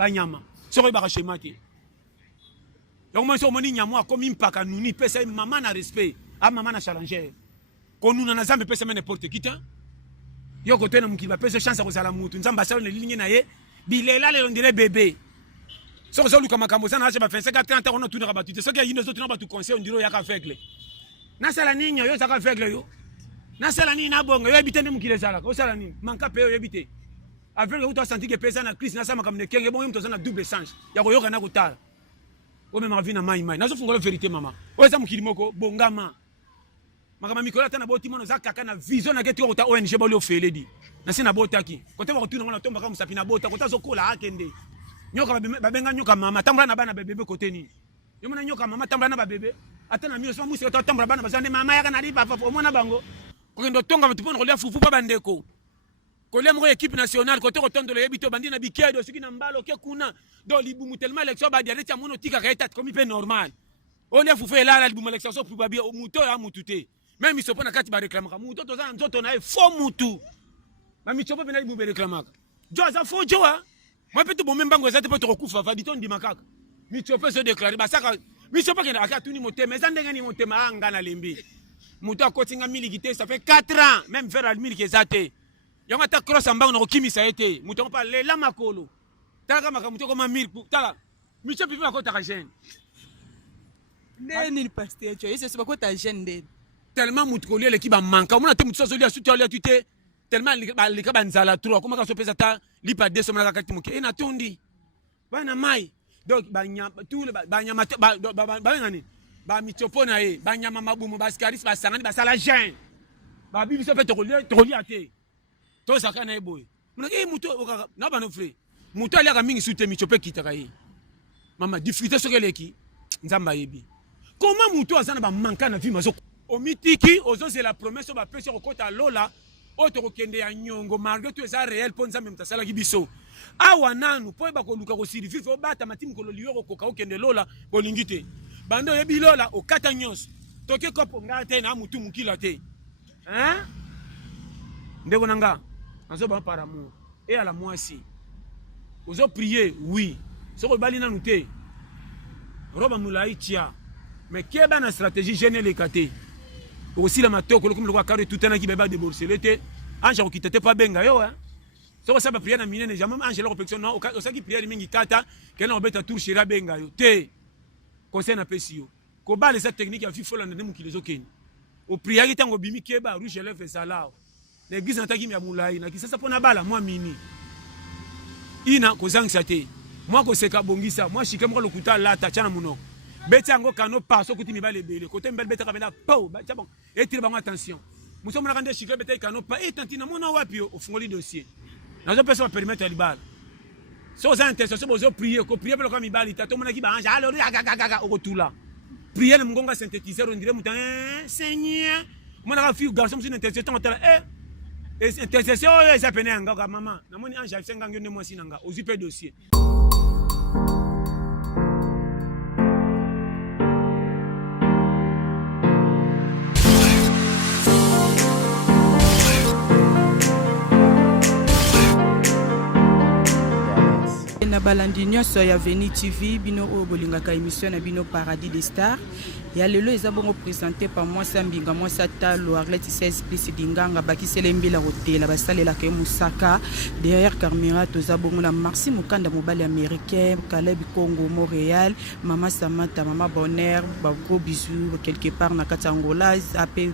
banyama soko ba chez maki donc moi so moni nyamo comme impaka nuni pesa maman na respect a maman na challenger ko nous na zambe pesa n'importe qui ta yo ko tena mukili ba pesa chance ko sala mutu nzamba sala ne ligne na ye bilela le ndire bébé soko so luka makambo sana acha ba 25 30 ans on tourne rabatute soko yino zo tourne ba tu conseil on diro ya ka fekle na sala ninyo yo saka fekle yo na sala nini na bonga yo habite ne mukile sala ko sala nini manka pe yo habite avec que tu as senti que pesa na crise na sama comme ne kenge bon yo to na double change ya ko yo kana ko tala o me ma vie na mai na zo fungola vérité mama o za mukili moko bongama makama mikola tana boti mono za kaka na vision na ketu ko ta ONG ba lo feledi na sina botaki ko te ba ko tuna ngona tomba kama musapi na bota ko ta zo kola akende nyoka babenga nyoka mama tambula na bana bebe kote ni yo mona nyoka mama tambula na bebe atana mio so musi to tambula bana bazande mama yaka na lipa fa mona bango ko ndo tonga mutu pona ko lia fufu pa bandeko ko lia mo équipe nationale ko to tondo le yebito bandi na bikedo siki na mbalo ke kuna do libumu tellement élection ba dialeta mono tika ka etat comme pe normal on lia fufu la libumu élection so probably muto ya mutute même il se pona kati ba réclamaka muto to za nzoto na e fo mutu ba michopo pe na libumu réclamaka jo za fo jo ha moi peut-être bon même bango ezate peut recouvrir va dit-on dimakaka michopo se déclarer ba saka michopo ke na akatu ni moté mais andenge ni moté manga na lembi muto akotinga milikité ça fait 4 ans même faire la miliki ezate yanga ta cross ambango na kokimisa ete muto ko pa lela makolo tala maka muto ko ma mil tala michopo pe akota ka jeune neni pasteur tu c'est pas quoi ta jeune de tellement muto ko lele ki ba manka mona te muto so lia suti lia tuté tellement les ka banzala trop comment ka so pesa ta lipa deso mona ka timuke ina tondi bana mai donc banyama tout le banyama ba ngani ba michopo na ye banyama mabumu baskaris basangani basala jeun ba bibi so fait to lia ate to saka na eboy mona ke muto na ba no frère muto ali ka mingi sute michopo kitaka ye mama difficulté so keleki nzamba yebi comment muto azana ba manka na vie mazo omitiki ozo c'est la promesse ba pesa ko kota lola autre kende ya nyongo malgré tout ça réel pour nzambe mtasala kibiso awa nanu po ba ko luka ko siri fifo bata matimi ko liyo ko ka okende lola bolingite bando yebi lola o kata nyos toke kopo ngate na mutu mukila te hein ndeko nanga azo ba par amour et à la moisi ozo prier oui soko bali nanu te roba mulai tia mais keba na stratégie gêner les kate aussi la matoko comme le carré tout un qui beba de borselete anja ko kitete pa benga yo hein so ko saba prière na minene jamais anja la réflexion non o sa ki prière mingi kata que na obeta tour shira benga yo te conseil na pesio ko ba les techniques ya fifo la ndemu kilezo keni o prière itango bimi keba rouge lève salao l'église nataki mi ya mulai na kisasa pona bala moi mini ina ko zangisa te moi ko seka bongisa moi shike mo lokuta la ta chana muno beti yango kano paso kuti mibale bele côté mbele beta kabela po ba bon et tire bango attention muso mona kande shike beta kano pa et tantina mona wapi o fungoli dossier na zo pesa permettre libal so za intention so bozo prier ko prier pelo kami bali tato mona ki ba anja alors gaga o tula prier le mgonga synthétiseur on dirait mutan Seigneur mona ka fi garçon sur intercession tala intercession ça pene anga maman na moni anja 5 ngio ne mo sinanga ozipe dossier. na balandi nyonso ya Veni TV bino o bolingaka émission na bino Paradis des Stars ya lelo eza bongo présenté par moi Sambinga moi Satalo Arlette 16 plus dinganga bakisele mbila hôtel basalela ke musaka derrière caméra toza bongo na Marcy Mukanda mobile américain Caleb Congo Montréal Mama Samantha Mama Bonheur ba gros bisous quelque part na Katangola appel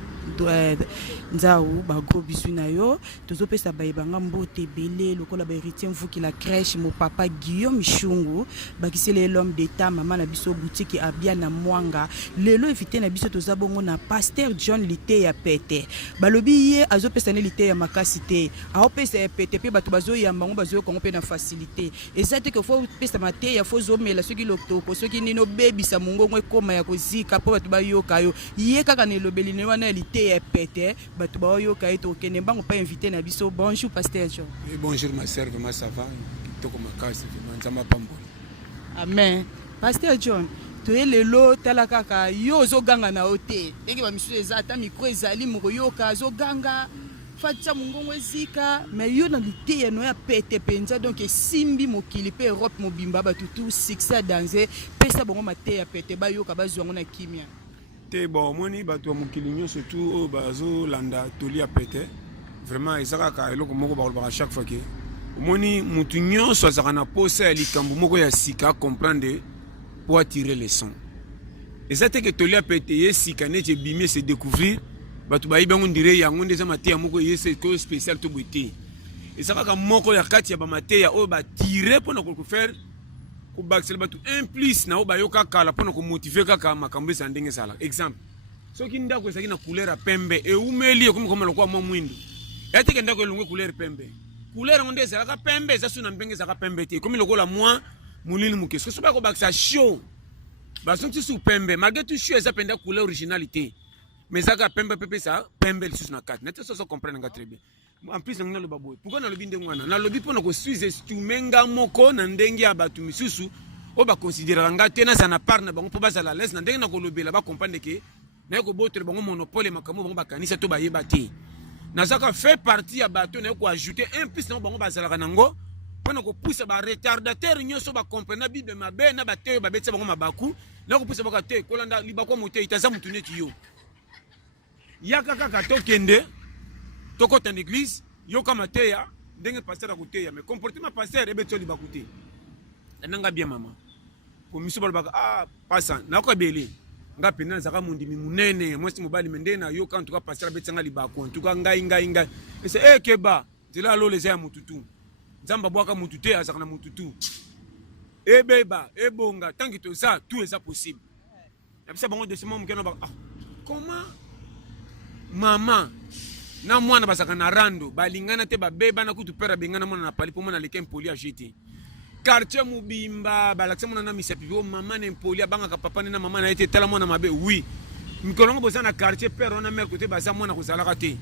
nzao ba gros bisous na yo tozo pesa baibanga mbote belé lokola ba héritier mvuki la crèche mon papa Guillaume Chungu bakisele l'homme d'état maman na biso boutique abia na mwanga lelo éviter na biso toza bongo na pasteur John Lité ya pete balobi ye azo pesa ne Lité ya makasité a pesa ya pete pe bato bazo ya mbango bazo kongo pe na facilité ezate que faut pesa mate ya faut zomela soki lokto soki nino baby sa mungongo ekoma ya kozika po bato bayoka yo ye kaka ne lobeli ne wana Lité ya pete bato bayoka eto kene mbango pa inviter na biso bonjour pasteur John. Bonjour ma sœur, comment ça va? Amen. Pasteur John, tu es le lot talakaka yo zo ganga na ote. Eki ba misu ezata micro ezali moko yo ka zo ganga fatia mungongo ezika mais yo na liteya no ya pete penza donc simbi mokili pe Europe mobimba ba tout succès danger pesa bongo mateya pete ba yoka bazwango na kimia te bon moni bato mokili nyo surtout bazo landa toli ya pete vraiment ezaka ka eloko moko ba chaque fois que moni mutu nyonso azaka na posa ya likambo moko ya sika comprendre pour tirer les sons. Et ça te que toli ya pete ye sika ne je bimé se découvrir bato ba ibango ndire yango ndeza mateya moko ye c'est que spécial to beauté. Et ça ka moko ya kati ya ba mateya o ba tirer pour ko faire ko baxel bato implice na o ba yoka kala pour ko motiver kaka makambo za ndenge sala. Exemple. Soki ndako ezaki na couleur ya pembe e umeli comme lokwa mo mwindu. Ete ke ndako elongwe couleur pembe. Couleur onde ezalaka pembe eza suna mbenge ezaka pembe te comme lokola moi mulili mukeso so ba ko bakisa show baso tsu pembe malgré tout show eza penda couleur originalité mais ezaka pembe pepe ça pembe sous na carte nete so comprendre nga très bien en plus ngana lo baboy pourquoi na lobi ndengwana na lobi pona ko suize stumenga moko na ndenge ya batu misusu o ba considérer nga te na sana part na bango po bazala laisse na ndenge na ko lobela ba comprendre que na ko botre bango monopole makambo bango bakanisa to bayeba te nazaka fait partie ya bato na ko ajouter un plus na bango bazala nango pona ko pousse ba retardateur nyoso ba comprendre bible mabe na bateyo ba betsa bango mabaku na ko pousse baka te kolanda libako mote itaza mutu neti yo yaka kaka tokende tokota en église yo kama teya ndenge pasteur akuteya mais comportement pasteur ebetso libako te nanga bien mama ko miso balbaka pasa na ko bele nga pena zaka mundimi munene mwasi mobali mendena yo kan tuka pasteur betsanga libako tuka ngai ese keba zela lo les ya mututu Zamba boaka mututu azaka na mututu ebeba ebonga tant que ça tout est possible et puis ça bango de ce moment mukeno ba comment maman na mwana basaka na rando balingana te babeba na kutu pera bengana mwana na pali po mwana leke mpoli a jeté quartier mubimba balakse mwana na misapi o maman na mpoli abanga ka papa na maman na été tala mwana mabe oui mikolongo boza na quartier père na mère côté baza mwana kozalaka te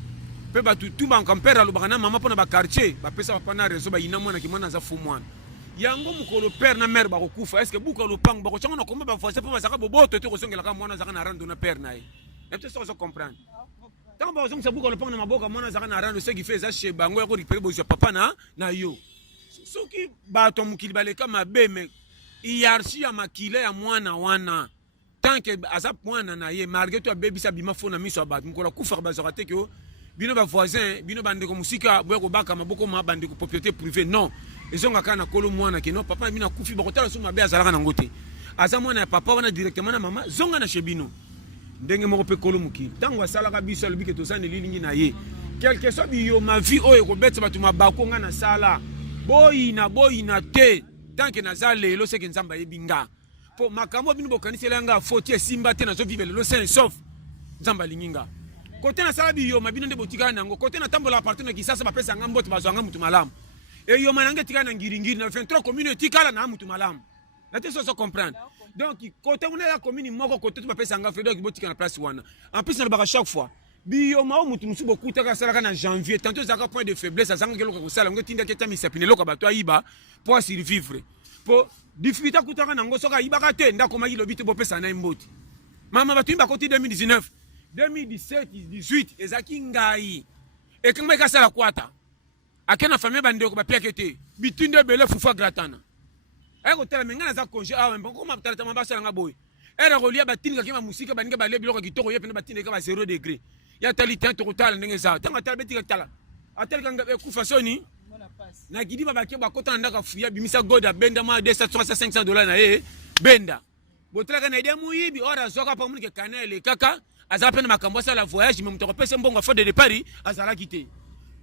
pe batu tumba nkampera lobaka na mama pona ba quartier ba pesa papa na réseau ba ina mwana ki mwana za fu mwana yango mukolo père na mère ba kokufa est-ce que buka lopang ba ko changa na komba ba forcer pa ba saka boboto te ko songela ka mwana zaka na rando na père na ye est-ce que ça comprendre tant ba zonga buka lopang na maboka mwana zaka na rando ce qui fait ça chez bango ya ko récupérer bo papa na yo soki ba to mukili baleka mabe me hiérarchie ya makile ya mwana wana tant que asa mwana na ye malgré toi baby sa bima fona miso abat mukolo kufa ba zaka te que bino ba voisin bino bande ko musika boya ko baka maboko ma bande ko propriété privée non ezonga kana kolo mwana ke non papa bina kufi bako tala suma be azalaka na ngote aza mwana ya papa wana directement na mama zonga na chebino ndenge moko pe kolo muki tango asalaka biso lobi ke to sane lilingi na ye quelque soit biyo ma vie oyo ko betsa batu mabako nga na sala boyi na te tant que na lelo se ke nzamba yebinga po makambo bino bokanisela nga faute simba te na zo vivre le saint sauf nzamba linginga côté na sala biyo mabino nde botika nango côté na tambola appartenant ki sasa bapesa nga mbote bazwanga mutu malamu et yo manange tika na ngiringiri na 23 communauté kala na mutu malamu la te so comprendre donc côté on est la commune moko côté tu bapesa nga fredo ki botika na place wana en plus na baka chaque fois biyo mao mutu musu bokuta ka sala na janvier tantôt zaka point de faiblesse azanga keloko ko sala ngotinda keta misapine loka bato ayiba pour survivre pour difficulté kutaka nango soka yiba ka te ndako maki lobite bopesa na mboti mama batu imba côté 2019 2017 18 ezaki ngai e kamba ka sala kwata akena famille bande ko ba piakete bitinde bele fufa gratana ko tala mengana za congé awa mboko ma tala tama basala nga boy era ko lia batinga kema musika baninga ba lebi loko kitoko yepe na batinde ka ba 0 degré ya tali tanto ko tala ndenge za tanga tala betika tala atali kanga kufa soni na gidi ba ke ba kota ndaka fuya bimisa goda benda ma 200 300 500 na benda botala kana ide muyibi ora zoka pa munike kanele kaka azala pena makambo sa la voyage mais mutoko pese mbongo fa de départ azala kité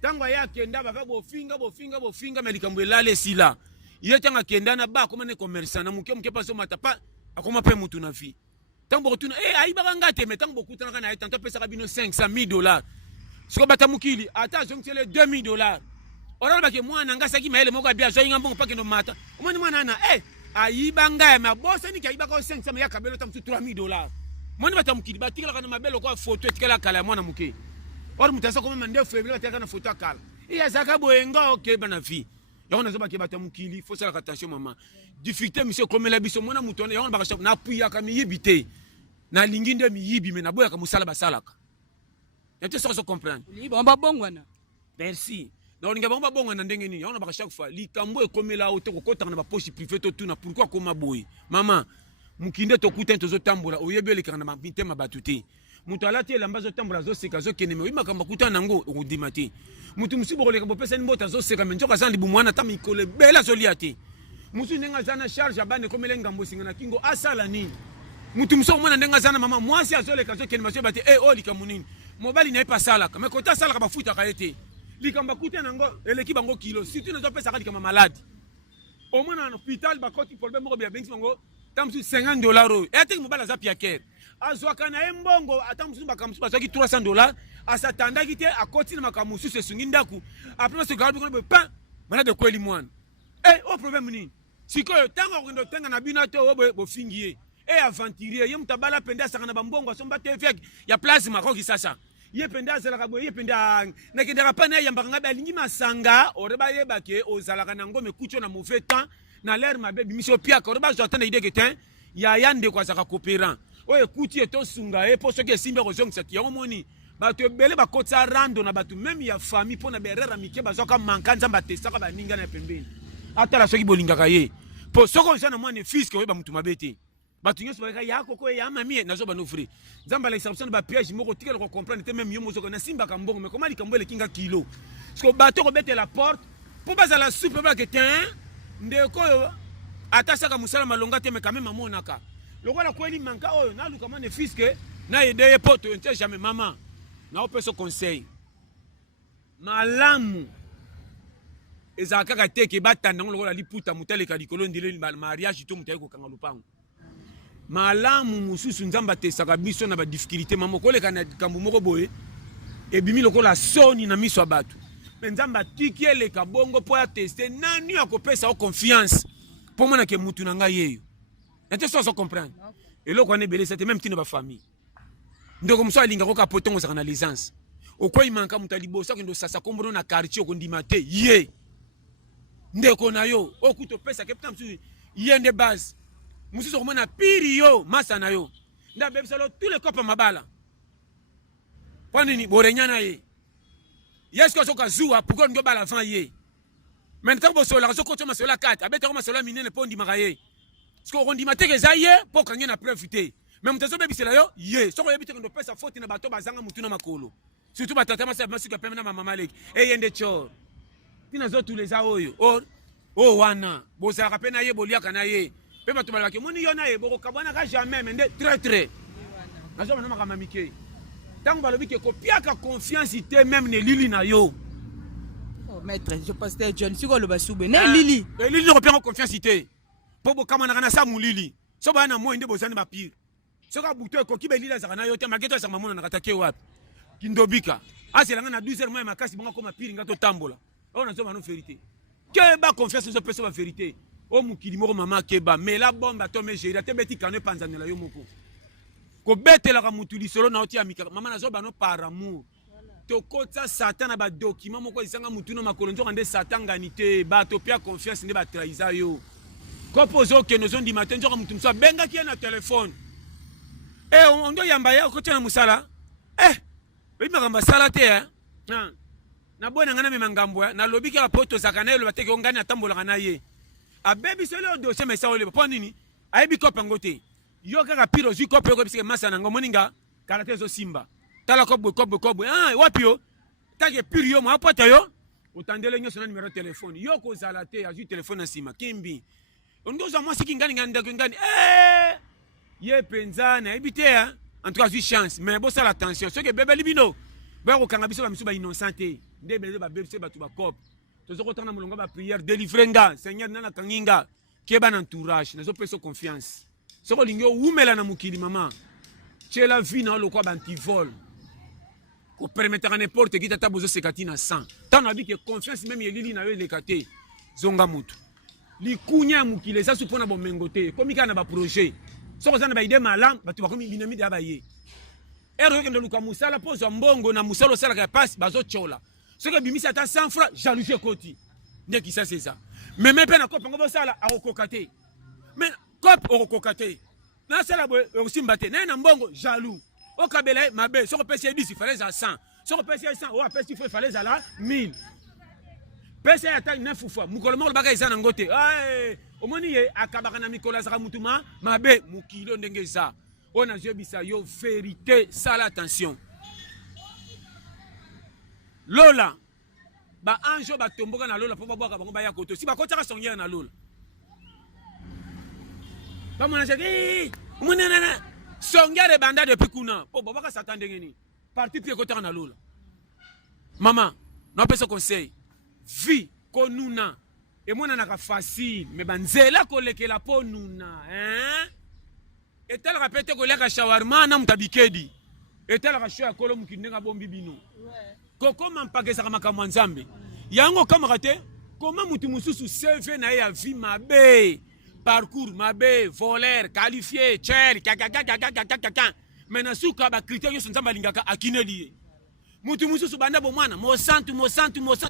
tango ya kenda ba bofinga mais likambo elale sila ye tanga kenda na ba comme ne commerçant na muke paso matapa akoma pe mutu na vie tango botuna ayiba ngate mais tango bokutana kana tanto pesa ka bino $500,000 siko bata mukili ata zonkele $2,000 ora ba ke mwana ngasaki maele moko bia zo inga mbongo pa kendo mata omani mwana na ayiba ngaya ma bosa ni ayiba ka 500 ya kabelo tamtu $3,000 mwana batamukili batikala kana mabelo kwa photo etikala kala mwana muke or mutasa koma mande febrile batikala kana photo akala iya zaka boyenga okay bana vie yona zoba ke batamukili faut sala attention mama difficulté monsieur comme la biso mwana mutone yona baka na puya ka mi yibite na linginde mi yibi me na boya ka musala basalaka yate so comprendre liba ba bongwana merci donc linga bango babonga na ndenge nini on a chaque fois likambo ekomela auto kokota na ba poche privé to tuna pourquoi koma boy mama mukinde to kuta to zotambola oyebele kana ma bitema batuti mutu alati elamba zotambola zoseka zokene me makambo kuta nango okudima te mutu musibo koleka bopesa ni mbota zoseka me njoka zandi bumwana ta mikole bela zoliate musu nenga zana charge abane komele ngambo singa na kingo asala nini mutu muso mwana ndenga zana mama mwasi azoleka zokene masyo bate likamu nini mobali na epa sala me kota sala ka bafuta ka ete likamba kuta nango eleki bango kilo surtout nazo pesa kali kama malade au moins en hôpital bakoti problème mo bien bengi bango tamsu $50 ete mobala za piaker azwaka na embongo atamsu bakamusu bazaki $300 asatandaki te akoti na makamusu sesungi ndaku après ce garde ko pa malade kweli mwana o problème nini sikoyo tango ko ndo tenga na bino to bo fingier aventurier ye mutabala penda saka na bambongo asomba te fek ya plasma ko kisasa ye penda zalaka boye ye penda na kendaka pana yambaka ngabe alingi masanga oreba yebake ozalaka na ngome kucho na mauvais temps na l'air mabe bimisho piaka oreba zotana idée que tin ya yande kwa saka coopérant oye kuti eto sunga e poso ke simba ko zongisa ki yomoni bato bele bakotsa rando na bato même ya famille pona berera mike bazoka mankanza batesaka baninga na pembeni atala soki bolingaka ye po soko zana mwana fils ko yeba mutu mabete batu nyonso baleka yako ko ya mami nazo banofri nzamba la exception ba piège moko tikela ko comprendre te même yo mozoko na simba ka mbongo mais comment likambo le kinga kilo parce que bato ko bete la porte pour baza la soupe ba que tin ndeko ata saka musala malonga te mais quand même amonaka lokola kweli manka oyo na luka mane fils que na idée poto on jamais maman na ope so conseil malamu ezaka ka teke batanda lokola liputa mutale ka likolo ndile mariage to mutaye ko kanga lupango malamu mususu nzamba tesaka biso na ba difficulté mamo koleka na kambu moko boye ebimi lokola soni na miso abatu nzamba tiki eleka bongo po ya tester nani akopesa o confiance po mona ke mutu na ngai yeyo na te so comprendre eloko ne belesa te même tino ba famille ndoko muso alinga ko kapotongo saka na licence okoi manka mutali bosa ko ndo sasa kombono na quartier ko ndima te ye ndeko na yo okuto pesa ke putamsu yende base mususu komona piri yo masa na yo nda bebisalo tous les copains mabala kwani ni borenyana ye yes ko soka zuwa pourquoi ndo bala fan ye maintenant bo sola so ko toma sola 4 abeta ko masola minene pondi makaye sko ko ndima teke za ye po kange na profiter même mutazo bebisela yo ye soko yebite ndo pesa faute na bato bazanga mutuna makolo surtout batata masa masuka pembe na mama maleki yende chor tina zo tous les aoyo oh wana boza kapena ye boliaka na ye pe bato balaki moni yona ye boko kabwana ka jamais mende très nazo bana makama mike tango balobi ke kopiaka confiance ite même ne lili na yo maître je pasteur John siko lo basube ne lili lili no kopiaka confiance ite po bo kama na sa mulili so bana mo inde bozani ba pire so ka buto ko kibe lili za na yo te maketo sa mamona na katake wapi kindobika aselanga na 12h mois makasi bonga ko mapire ngato tambola on zo bana vérité que ba confiance zo peso ba vérité o mukili moko mama keba mais la bombe atome géri te beti kane panzanela yo moko ko betela ka mutuli solo na oti amika mama nazo bano par amour to kota satan na ba document moko isanga mutuno makolo nzo ngande satan ganité ba to pia confiance ne ba trahisa yo ko pozo ke nozo ndi matin nzo ka mutu mso benga ki na téléphone on do yamba ya ko tena musala be magamba sala te na bona ngana me mangambo na lobi ka poto zakana lo bateke ngani atambola kana ye abebi selo dossier mais ça ole po nini ayebi ko pangote yo kaka piro zu ko pe ko bisike masa na ngomoninga karate zo simba tala ko bo wapi yo take piro yo mo apota yo utandele nyoso na numéro téléphone yo ko zalate azu téléphone na sima kimbi ondoza moi siki ngani ngani ye penza na ebite en tout cas j'ai chance mais bo ça l'attention ce que bébé libino ba ko kanga biso ba miso ba innocenté ndebe ba bébé ba tu ba cop tozo ko tana mulonga ba prière délivrenga seigneur nana kanginga keba na entourage nazo peso confiance soko lingyo umela na mukili mama chela vie na lokwa bantivol ko permettre n'importe qui tata bozo sekati na 100 tant na bi que confiance même yelili na yo lekate zonga mutu likunya mukile sa supona bomengote komika na ba projet soko zana ba idée malam batu bakomi binami da ba ye ero yeke ndoluka musala pozo mbongo na musalo sala ka passe bazo chola soki bimisi ata 100 francs jalousie koti ndeki ça c'est ça mais même na kope ngo sala akokoka te mais kope okokoka te na sala boye osimba te na mbongo jaloux okabela mabe soko pesi 10 fallait à 100 Si on pèse 100, on pèse il fallait là 1000. Pèse attaque 9 fois. Mukolo moko baka isa ngote. Ay, omoni ye akabaka na Nicolas Ramutuma, mabe mukilo ndenge za. On a jebisa yo vérité, ça l'attention. Lola ba anjo ba tomboka na Lola po ba bwaka bango ba ya koto. Si ba kotaka songière na Lola. Ba mona jeki, omoni na songière banda depuis kuna. Po ba baka satan ndenge ni. Parti pied kotaka na Lola. Maman, non pesa conseil. Vie konuna. Et moi nana facile, mais banzela kolekela po nuna, hein? Et tel répète koleka shawarma na mutabikedi. Et tel rachwa kolo mukindenga bombi bino. Koko mampagesa kama kama nzambe. Yango kama kate, comment mutu mususu CV na ya vie mabe. Parcours mabe, voleur, qualifié, cher, kaka. Maintenant suka ba critères yo nzamba lingaka akineli. Mutu mususu banda bo mwana, mo santu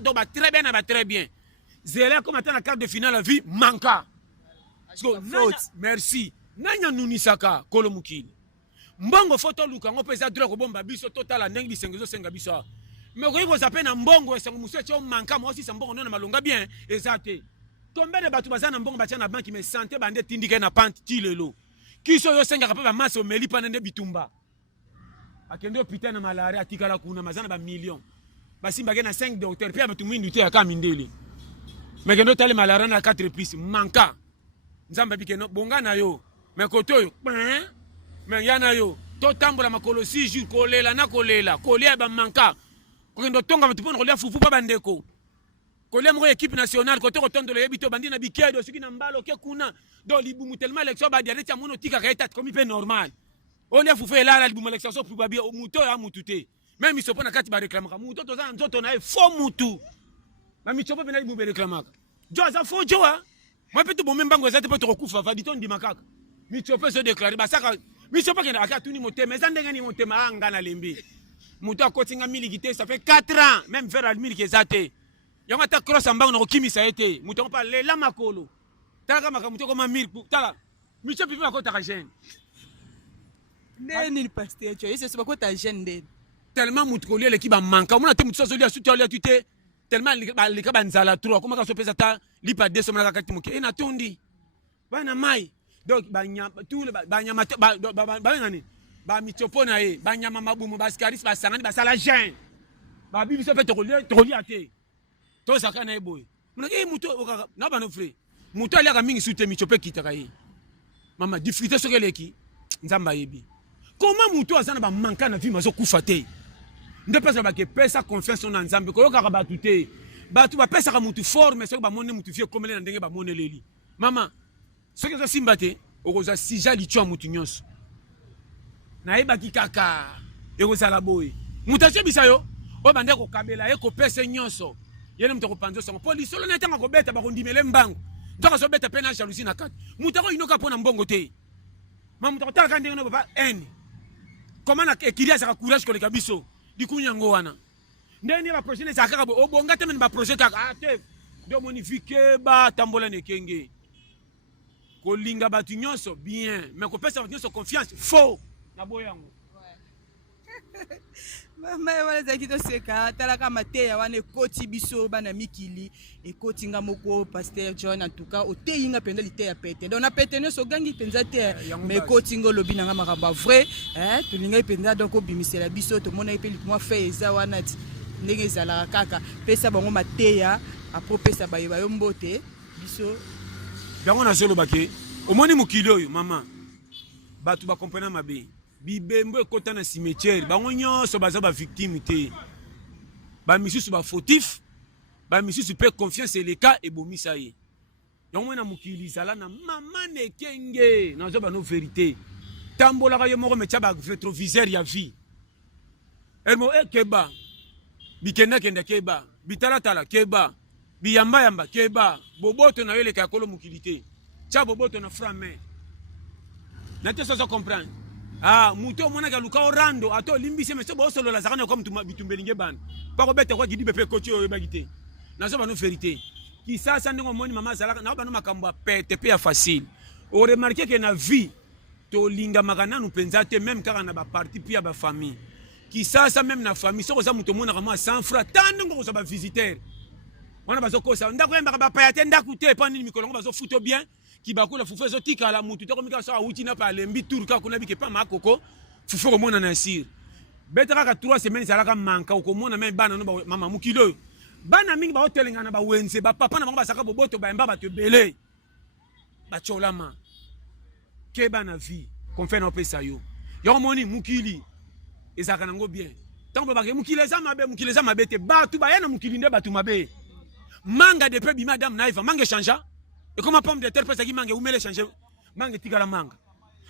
do ba très bien na ba très bien. Zéla comme attend la carte de finale la vie manka. Merci. Nanya nunisaka kolo mukili. Mbongo photo luka ngo pesa droit ko bomba biso total ndenge bisengezo senga biso. Mais ko yiko zape na mbongo esengo musecho manka mo aussi mbongo nona malonga bien ezate. Tombe de batu bazana mbongo batia na banki me santé bande tindika na pante tilelo. Kiso yo senga ka pa maso meli panende bitumba. Akende hôpital na malaria atikala kuna mazana ba million. Basimba ke na 5 docteurs pia batu mwindu te akamindele. Mais que nous allons malaria na 4 épices manka. Nzamba bikeno bonga na yo. Mais koto yo. Mais yana yo. To tambola makolo 6 jours kolela na kolela. Kolia ba manka. Ko ndo tonga batu pona kolia fufu pa bandeko. Kolia mo équipe nationale koto kotondo le yebito bandi na bikedo soki na mbalo ke kuna. Do libumu tellement élection ba diale tia mono tika ka etat comme pe normal. Olia fufu la libumu élection so pubabi muto ya mutute. Même ils sont pas na kati ba réclamaka. Muto to za nzoto na e faux mutu. Ma michopo bena libu bereklamaka. Jo za fo joa. Moi peut to bombe mbango za te peut to kufa va diton di makaka. Michopo se déclarer ba saka michopo kena akatuni motema ezandenga ni motema anga na lembi. Muto akotinga miligité ça fait 4 ans même vers al mili kezate. Yango ta cross mbango na kokimisa ete. Muto pa lela makolo. Taka maka muto koma mil tala. Michopo pe akota ka jeune. Neni pasteur cho, c'est pas quoi ta jeune de. Tellement muto ko lele ki ba manka. Mona te muto so lia suti olia tuté. Tellement les cas banzala trop comment ça se pèse ta lipa de somme na kakati muke et na tondi bana mai donc banya tout le banya ba ngani ba michopo na e banya mama bumu ba skaris ba sangani ba sala jeun ba bibi so fait to lia te to saka na e boy mona e muto na ba no frère muto ali ka mingi sute michopo kitaka e mama difficulté so keleki nzamba yebi comment muto azana ba manka na vie mazo kufa te. Ne pas que pesa confiance en Nzambe ko yoka ba tuté batu ba pesa ka mutu fort mais so ba monne mutu vie comme le ndenge ba monne leli mama ce que ça simbate okoza sija lichwa mutu nyonso na eba kikaka ekoza la boy mutache bisayo o bande ko kabela e ko pesa nyonso yene mutu ko panzo so police lo na tanga ko beta ba ko ndimele mbango ndaka so beta pena jalousie na kati mutu ko inoka pona mbongo te mama mutu ko taka ndenge no papa en comment na ekilia sa courage ko le kabiso dikunya ngowana ndeni ba projet za kaka obonga te men ba projet kaka ate do monifike ba tambola ne kenge ko linga batu nyonso bien mais ko pesa batu nyonso confiance faux na boyango mama wala za kito seka tala kama te ya wane koti biso bana mikili e koti nga moko pasteur John en tout cas o te yinga penda lite ya pete donc na pete ne so gangi penza te mais koti ngo lobi na ngama ba vrai to linga penda donc obimisela biso to mona epeli moi fait eza wana ndenge ezala kaka pesa bango mateya apo pesa bayeba yo mbote biso yango na solo bake omoni mukili oyo mama batu ba comprendre mabe bibembo ekota na cimetière bango nyonso baza ba victime te ba misusu ba fautif ba misusu pe confiance eleka ebomisa ye yango na mukili zala na mama nekenge na zo ba no vérité tambola ka yo moko mecha ba rétroviseur ya vie elmo keba bikenda kenda keba bitala tala keba biyamba yamba keba boboto na yele ka kolo mukili te cha boboto na frame na te so comprendre. Ah, muto mona ga luka orando ato limbise mais so bo solo la zakana comme bitumbelinge ban pa ko bete ko gidi bepe coach o bagite na so ba no vérité ki sasa ndingo moni mama zalaka na ba no makambo pete pe ya facile o remarquer que na vie to linga magana no penza te même kaka na ba parti pia ba famille qui ça même na famille so koza muto mona kama 100 francs tande ngo koza ba visiteur on a bazo kosa ndako yamba ba payate ndako te pa nini mikolo ngo bazo futo bien ki bakula fufu zo tika la mutu to komika so awuti na pa lembi tour ka kuna bike pa makoko fufu ko mona na sir betaka ka 3 semaines alaka manka ko mona même bana no ba mama mukilo bana mingi ba hotelinga na ba wenze ba papa na bango basaka boboto ba mba ba te belé ba cholama ke bana vie qu'on fait no pesa yo yo moni mukili ezaka nango bien tango ba ke mukile za mabe te batu ba yana mukili nde batu mabe manga de pe bi madame naiva manga changea et comment pomme de terre pesa ki manga umele changer manga tika la manga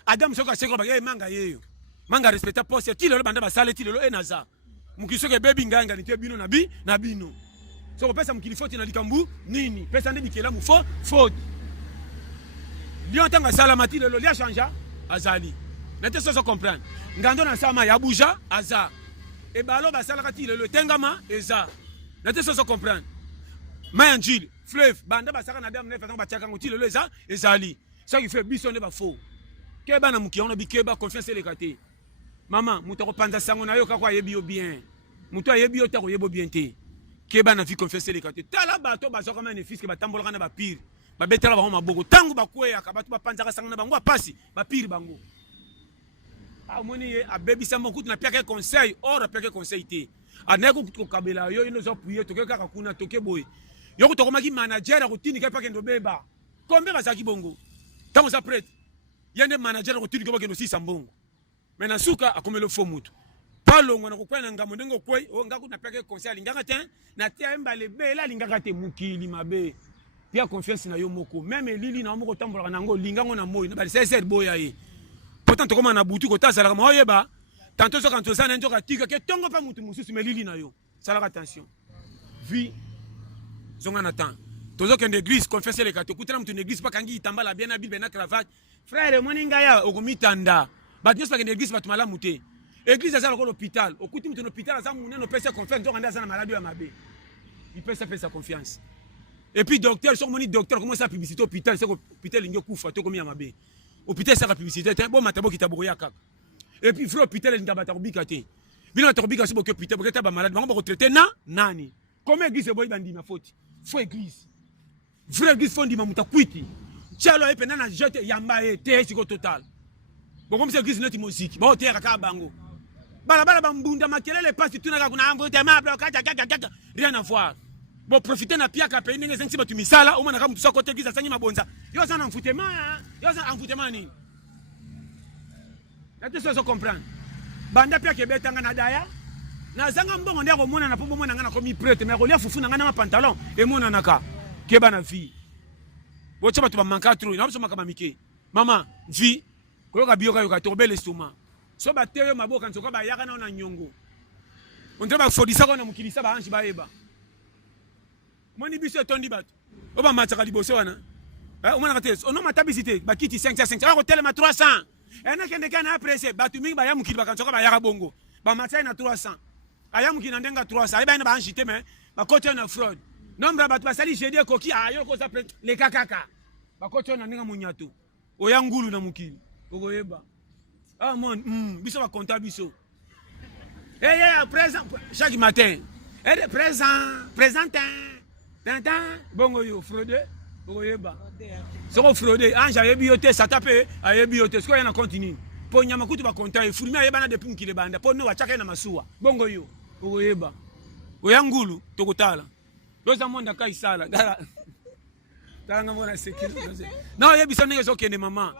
adam soka seko ba manga yeyo manga respecta poste ti lelo banda ba sale ti lelo enaza mukili soka bebi nganga ni te bino na bino so pesa mukili foti na likambu nini pesa nde bikela mu faute lion tanga sala mati lelo lia changea azali nete so comprendre ngando na sama ya buja aza e balo basala kati lelo tengama eza nete so comprendre mayanjil fleuve banda basaka na dame nefa ba tiaka ngoti lelo eza ezali ça qui fait biso ne ba faux ke bana muki on bikeba confiance le kate mama muto ko panza sango na yo ka kwa yebi yo bien muto yebi yo ta ko yebo bien te ke bana fi confiance le kate tala bato bazo comme un fils ke batambola kana ba pire ba betela ba maboko tangu ba kweya ka bato ba panza ka sango na bango pasi ba pire bango amoni a bebi sa mokutu na piaka conseil or piaka conseil te aneko ko kabela yo ino zo puye to ke ka kuna to ke boy yo ko to komaki manager ko tini ke piaka ndo beba kombe ba saki bongo tango sa prête yende manager ko tini ke bakendo si sambongo mena suka akomelo fo mutu palongo na ko kwena ngamo ndengo kwei o ngaku na piaka conseil lingaka te na tia mbale bela lingaka te mukili mabe pia confiance na yo moko même lili na moko tambola nango lingango na moyi na ba sincère boya ye pourtant to koma na butu ko ta sala ma oyeba tantôt so quand to sana njoka tika ke tongo pa mutu mususu melili na yo sala attention vie zonga na temps tozo ke l'église confesser les kato kutana mutu l'église pa kangi itambala bien na bible na cravate frère moninga ya okomitanda ba nyos pa ke l'église ba tumala muté église azala ko l'hôpital okuti mutu l'hôpital aza muneno pesa confiance njoka ndaza na maladie ya mabe il peut sa confiance et puis docteur sur moni docteur comment ça publicité hôpital c'est hôpital ingo kufa to komi ya mabe hôpital ça la publicité bon matabo kitaboya kaka et puis frère hôpital ngabata kubikate bino tobika so boke hôpital boketa ba malade bango ba traiter na nani comme église boy bandi na faute faux église vrai église fondi mamuta kwiti chalo epe na jete yamba te siko total bon comme c'est église neti musique ba hotel ka bango bala bambunda makelele passe tout na kuna ambo te mablo kaka rien à voir bon profiter na piaka pe ndenge sensi batu misala o mona ka mutu so côté église asanyi mabonza yo sana mfutema nini nate so comprendre banda pia ke betanga na daya na zanga mbongo ndeko mona na pombo mona ngana komi prêtre mais kolia fufu na ngana ma pantalon e mona naka ke bana fi bocha batu ba manka trop na so makama mike mama vi koyoka biyoka yoka to bele stoma so ba teyo maboka nsoka ba yaka na nyongo on te ba fodisa ko na mukilisa ba anji ba eba moni biso tondi bat o ba mataka liboso wana o mona kate on no matabisité ba kiti 500 ko telema 300 ena kende kana apprécier batu mingi ba ya mukili ba kansoka ba yaka bongo ba mataka na 300 aya mukili ndenga 300 eba ina ba anjité mais ba côté na fraude nombre batu ba sali jeudi koki ayo ko sa les kakaka ba côté na ndenga munyato o ya ngulu na mukili okoyeba ah mon biso ba comptable biso présent chaque matin présent Tintin, bongo yo fraude, bongo yeba. Soko fraude, anja yebi yote satape, ayebi yote. Siko yana continue. Po nyama kutu ba konta, furumi ayeba na depuis mkile banda. Po no wachaka na masuwa. Bongo yo, bongo yeba. Oyangulu tokotala. Yoza monda kai sala. Tala ngamona sekilo. Na yebi sonenge so kende mama.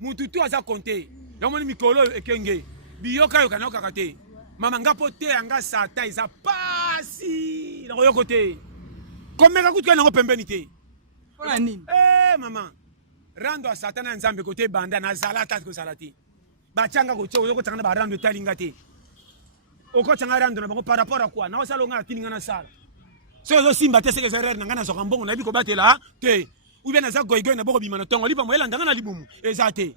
Mutu tu aza konte. Yamoni mikolo ekenge. Biyoka yo kana kakate. Mama ngapo te anga sata iza pasi. Na koyo kote. Comme ka kutu na pembeni te. Pona nini? Maman. Rando a satana nzambe kote banda na salata ko salati. Ba changa ko cho ko tanga ba rando talinga te. Oko tanga rando na bango par rapport à quoi? Na osalo nga tininga na sala. So zo simba te seke zerere na ngana so kambongo na bi ko batela te. Ou bien na za goigoy na boko bima na tongo lipa mo ela ndanga na libumu. Ezate.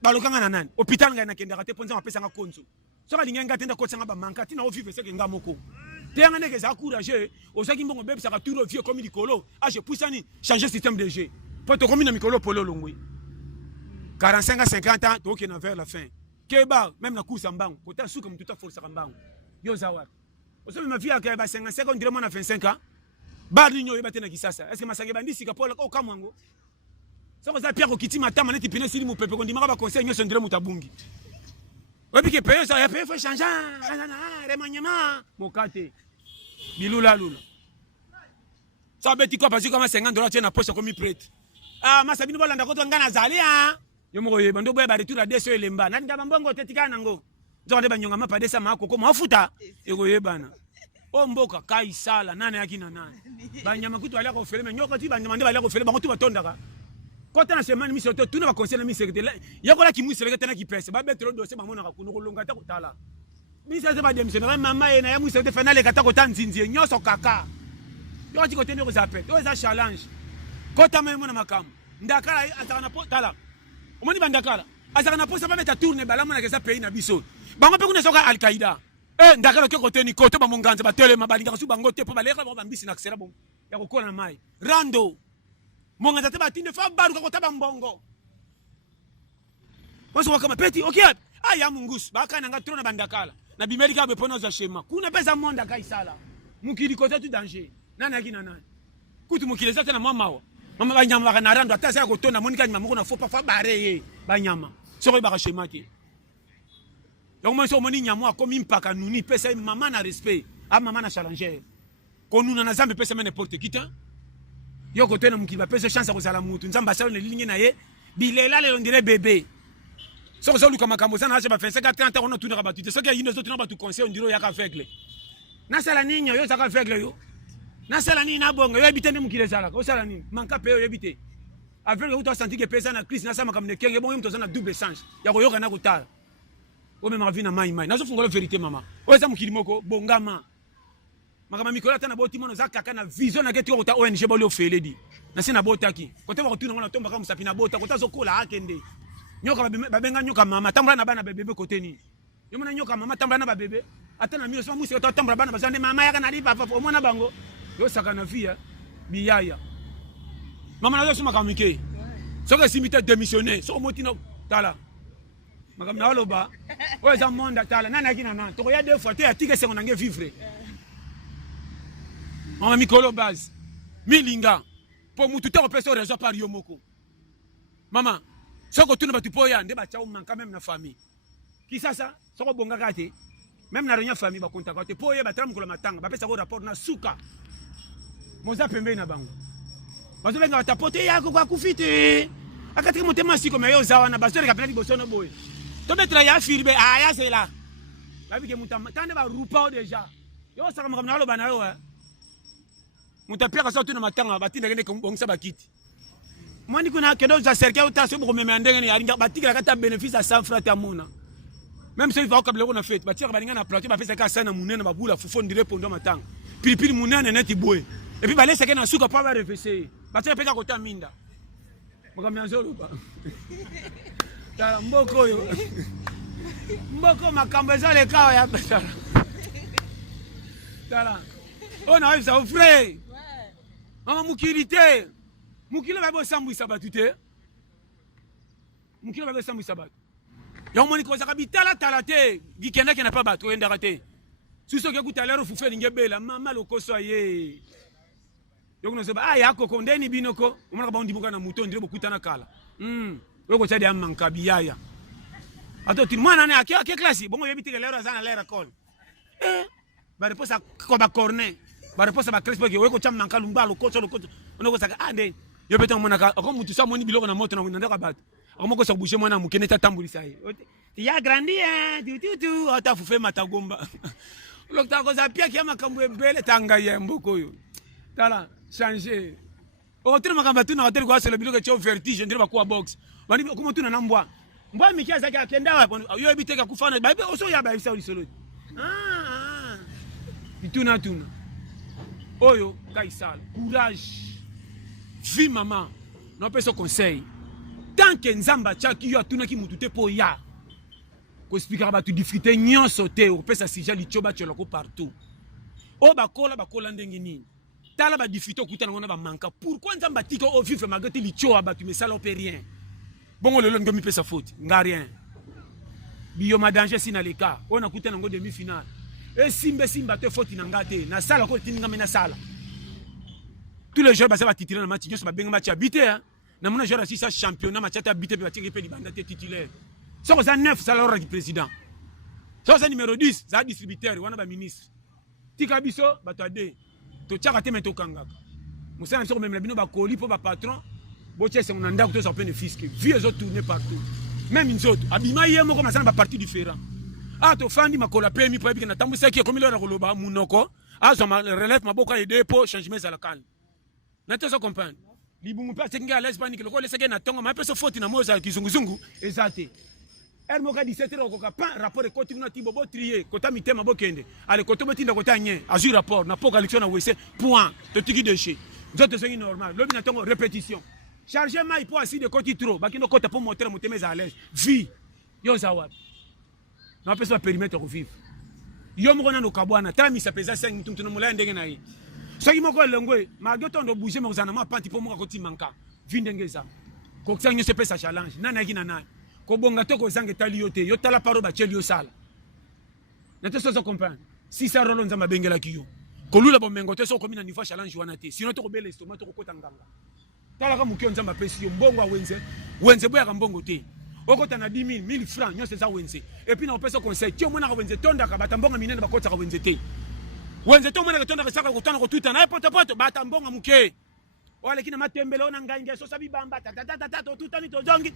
Balokanga na nani? Hôpital nga na kenda kate ponza mapesa nga konzo. So ka linga ngata nda ko tanga ba manka tina o vivre seke nga moko. Tengane que ça courageux, au sein qu'on bébé ça va tout vieux comme Nicolo. Ah je pousse ani changer système de jeu. Pour te comme Nicolo polo longwe. 45 à 50 ans, donc il est vers la fin. keba même na kusa mbangu kota suka mtuta force mbangu yo zawa osomi mafia ka ba 55 on dirait moi na 25 ans ba ninyo yeba tena kisasa est-ce que masange bandisi ka pola ko kamwango soko za Pierre okiti matama neti pine sili mu pepe ko ndimaka ba conseil nyo sondire mutabungi obi ke paye ça ya paye faut changer remaniement mokate bilula lula ça beti ko parce que comme $50 tiens na poche comme prête ah masa bino bolanda ko to ngana zali ah yo moko yeba ndo boya ba retour à deso elemba na ndaba mbongo tetikana ngo nzonde banyonga mapa desa mako ko mafuta ego yebana o mboka kai sala nane yakina nane banyama kutu ala ko fele nyoko ti banyama nde bala ko fele bango tu batondaka kota na semani misoto tuna ba conseil na misekete yako la kimu seleke tena kipese ba betro dossier ba mona ka kuno ko longa ta kutala bisa se ba démissionner mama ena ya musekete finale kata ko tanzinzi nyoso kaka yo ti ko tene ko zapet yo za challenge kota memo na makamu ndakala atana potala omoni bandakala azaka na posa ba meta tourner bala mona kesa pays na biso bango pe kuna soka al-Qaïda ndakala ke kote ni kote ba monganza ba telema balinga su bango te po baleka ba mbisi na ksera bon ya ko kona mai rando monganza te batinde fa baru ko taba mbongo waso kama peti okay aya mungus ba kana nga trona bandakala na bimeli ka be pona za shema kuna pesa monda kaisala mukili kote tu danger nana yakina nani kutu mukili za tena mama mama banyama kana rando atasa ya kotona monika nyama moko na fopa fa bare banyama soko ba shema ki donc moi so moni nyamwa comme impaka nuni pesa mama na respect a mama na challenger ko nuna na zambe pesa n'importe qui ta yo ko tena mukili ba pesa chance ko sala mutu nzamba sala lilingi na ye bilela le ndire bébé so so luka makambo sana acha ba 50 ans on tuna ka batu so ke yino so tuna ba tu conseil ndiro ya ka faible na sala nini yo saka faible yo na sala nini na bonga yo habite mukili sala ko sala nini manka pe yo habite avec yo to senti que pesa na crise na sama comme ne kenge bon yo to sana double change ya ko yoka na kutala o me mavina mai nazo fungola vérité mama o eza mukili moko bongama makama mikola tana boti mono za kaka na vision na ketu ko ta ONG boli ofeledi na sina botaki ko te ba kotuna ngona tomba kama sapina bota ko ta zo kola akende nyoka babenga nyoka mama tambula na bana bebe kote ni yo mona nyoka mama tambula na bebe atana mio so musi ko tambula bana bazande mama yaka na lipa fa omona bango yo saka na via biyaya mama na zo suma kamike so que simite démissionner so motina tala makam na oloba o za monda tala nana kina na to ya deux fois te atike sengo nange vivre mama mikolo base milinga po mutu te opesa raison par yomoko mama soko tuna batu poya nde ba chao manka même na famille ki sasa soko bonga kate même na réunion famille ba kontakwa te poya ba tram ko matanga ba pesa ko rapport na suka moza pembe na bango bazo benga tapote yako kwa kufite akati mutema siko meyo zawa na basore kapela libosono boy to betra ya firbe aya sela la bike mutamtande ba rupa déjà yo saka makamna lo bana yo mutapia kaso tuna matanga batinda ngene bongisa bakiti mwani kuna kendo za serikali utaso boko meme ndenge ni aringa batikala kata bénéfice à 100 francs tamona même si il va au kabelo na fête batika balinga na plateau ba pesa ka sana munene babula fufo ndire pondo matanga pilipili munene neti boy et puis balesa ke na suka pa ba refese batika peka kota minda makamna nzolo ba ta mboko yo mboko makambo zale kawa ya pesa tala on a ça au frère mama mukilité mukile ba bo sambu sabatu te mukile ba bo sambu sabatu ya moni ko saka bitala talate gikenda kena pa bato enda rate suso ke kutalero fufe lingebela mama lokoso ye yoko no seba ya koko ndeni binoko umana ba ndibuka na muto ndire bokutana kala yoko chadi amanka biyaya ato tin mwana ne akia klasi bongo yebitike lero zana lera call ba reposa ko ba corner ba reposa ba crespo ke yoko cham manka lumba lokoso onoko saka ande yo beto mona ka ko mutu sa moni biloko na moto na ndaka bat ako ko sa boucher mwana mukene ta tambulisa ye ya grandi tu ata fufe matagomba lokta ko za pia kia makambo ebele tanga ye mboko yo tala changer o tena makamba tu na hotel ko aselo biloko cho vertige ndire ba kwa box bani ko mutu na mbwa mikia zake akenda wapi yo ebiteka kufana ba oso ya ba isa ulisolo bituna tuna oyo kaisal courage vie maman no peso conseil tant que nzamba chaki yo atuna ki mutu te po ya ko expliquer ba tu difficulté nyonso te o pesa sija li choba choloko partout o bakola ndenge nini tala ba difficulté kuta na ngona ba manka pourquoi nzamba tiko o vivre malgré li choba ba tu me sala rien bongo lelo ngomi pesa faute nga rien Bioma danger si na leka. On a coûté nango demi-finale. Et Simba te faute nangate. Na sala ko tininga mena sala. Tous les joueurs va titulaire dans le match. Ils sont bien match habité. Na mona joueur assis championnat match habité pe battre pe libanda titulaire. Ça c'est 9 ça l'ordre du président. Ça c'est numéro 10, ça distributeur, wana ba ministre. Tika biso bato ade. To tchaka te meto kangaka. Musana biso même la bino ba koli po ba patron. Bo tchese on anda ko to ça peut ne fisque. Vie les autres tourner partout. Même une autre. Abima yemo ko masana ba parti différent. Ah to fandi makola pe mi po ebika na tambusa ki ko milora koloba munoko. Ah so ma relève maboko aider pour changement ça la calme. Na to so comprendre. Libungu pa tenga l'Espagne que le ko leseke na tongo ma pe so faute na moza kizunguzungu ezate. Elle m'a dit 17 heures, rapport de côté, on a dit bobo trier, côté mité ma bokende. Allez, côté mité de côté nien, azur rapport, n'a pas collection à WC, point, de tiki de chez. D'autres sont normal. L'homme n'a pas répétition. Chargez maille pour assis de côté trop, bah qui ne côté pour monter monter mes à l'aise. Vie, yo zawad. Non pas ça périmètre au vivre. Yo mo na kabwana, tami ça pesa 5 tum tum mola ndenge na yi. So ki moko lengwe, ma goto ndo bouger mo zana ma panti pour mo ko manka. Vie ndenge ça. Ko tsang se pesa challenge, nana ki nana. Ko bonga to ko zange tali yote yo tala paro ba cheli yo sala na te so comprendre si ça rolo nzamba bengela kiyo ko lula bomengo te so ko mina niveau challenge wana te sinon to ko bele estomac to ko kota nganga tala ka mukyo nzamba pesi yo mbongo wenze boya ka mbongo te okota na 10 francs nyo c'est ça wenze et puis na opesa conseil ti o mona ka wenze tonda ka batambonga minene ba kota ka wenze te wenze to mona ka tonda ka saka ko tana ko tuta na poto batambonga muke wale kina matembele ona nganga so sabi bamba tata to tutani to jongi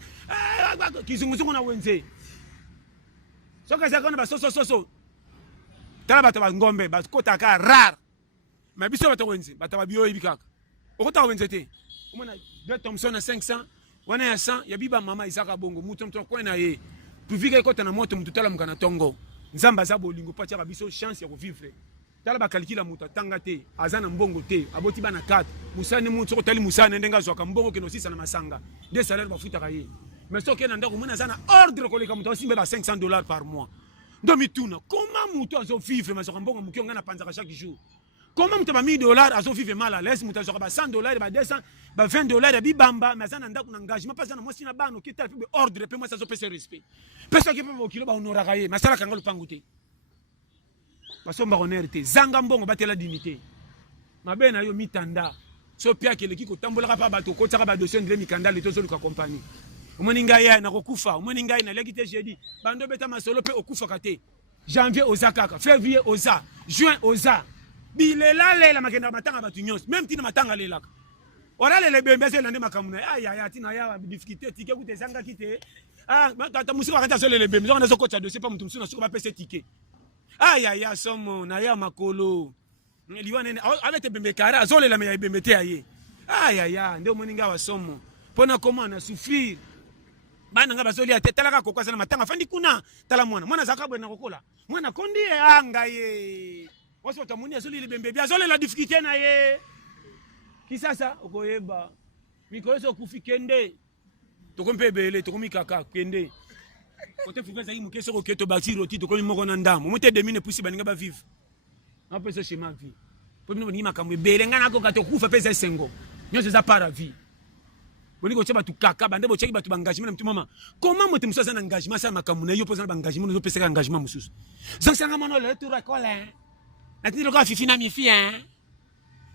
kizunguzungu na wenze soka zakona ba so tala bato ba ngombe ba kota ka rar ma biso bato wenze bato ba biyo ibikaka okota wenze te umona de Thompson na 500 wana ya 100 ya biba mama isaka bongo mutu mtu kwa na ye tuvike kota na moto mtu tala mukana tongo nzamba za bolingo pacha biso chance ya vivre tala ba kalikila mutu atanga te azana mbongo te aboti bana 4 musane mutu ko tali musane ndenga zwa mbongo keno 6 na masanga de salaire ba futa kaye mais so kena ndako muna zana ordre ko leka mutu simbe ba $500 par mois domi tuna comment mutu azo vivre mais so mbongo mukio ngana panza chaque jour comment mutu ba $1000 azo vivre mal à l'aise mutu azo ba $100 ba 200 ba $20 ya bibamba mais zana ndako na engagement pas zana mwasi na bano ki tali pe ordre pe moi ça zo pese respect pesa ki pe bo kilo ba honora kaye masala kanga lupangu basomba honnêteté zanga mbongo batela dignité mabe na yo mitanda so pia keleki ko tambola ka pa bato ko tsaka ba dossier ndre mikanda le tozo luka compagnie omoni ngai na kokufa omoni ngai na lekite jeudi bando beta masolo pe okufa kate janvier ozaka février oza juin oza bilela lela makenda matanga batu nyos même tina matanga lela ora le bembe se lande makamuna aya tina ya difficulté tike ku te zanga kite tata musika kata so le bembe on zo ko tsa dossier pa mutu musuna suko ba pese tike aya somo na ya makolo liwane avec bembe kara azole la me bembe te aye aya ndio moninga wa somo pona comment na souffrir bana nga bazoli atetala ka kokwa sana matanga fandi kuna tala mwana zakabwe na kokola mwana kondi anga ye waso tamuni azoli le bembe azole la difficulté na ye kisasa okoyeba mikoyeso kufikende tokompe bele tokomikaka kende Côté Foucault, il m'a dit que tu as dit que tu as dit que tu as dit que tu as dit que tu as vivre. On peut se schéma vie. Pour nous dire que belenga na ko ka to kufa pesa sengo. Nyo za para vie. Boni ko cheba tu kaka bande bo cheki batu engagement na mtu mama. Comment moto muso sana engagement sa makamuna yo posa engagement no pesa engagement mususu. Zanga mono le tu rakola. Na tini ko fifi na mi fi hein.